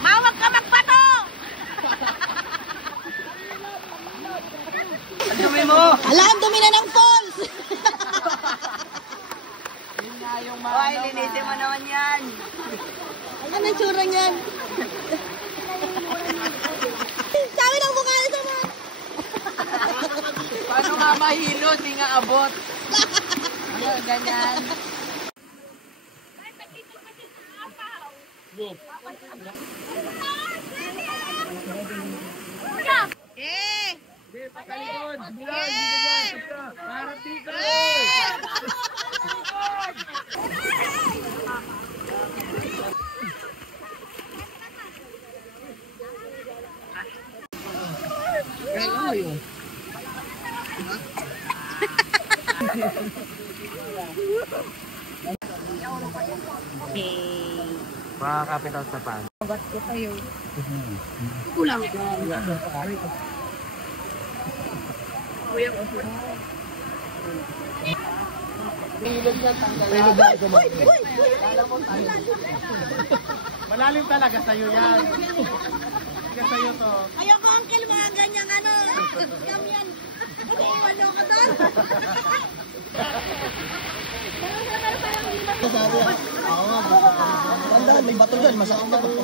Mawag ka magpato! Ang dumi mo! Ala, ang dumi na ng falls! Yun nga yung mga... Hoy, linisin mo naman yan. Anong tsura niyan? Sabi ng mukha na sa mga... Paano nga mahilo? Di nga abot. Ano, ganyan. Eh! Hindi, patalikod. Bilog, dito dyan. Harap dito. Gano'n yun. Makakapit ako sa pan. Ba't ko kayo? Kulang ko. Pwede ba ito mo? Malalim talaga sa'yo yan. Kasi sa'yo to. Ayoko, uncle, mga ganyang ano. Scam yan. Ano ka doon? Sabi yan. Oo nga. Tandaan, may bato dyan. Masakit na bato.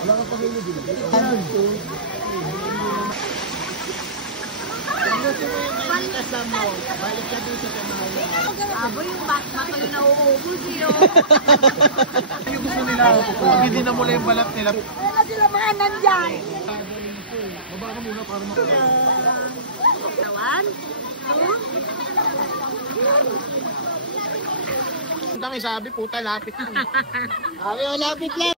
Wala ka pag-ilig din. Kasama mo. Balik ka doon sa kamay. Abo yung bata kayo nauubos yun. Yung gusto nila, hindi na mula yung balat nila. Ano sila mga nandyan? Baba ka muna para makakita. Tawan? Ang dami sabi, puta, lapit yun. Sabi, lapit lang.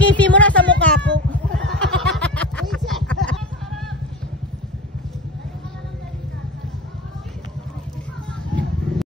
Kipi mo na sa mukha ko.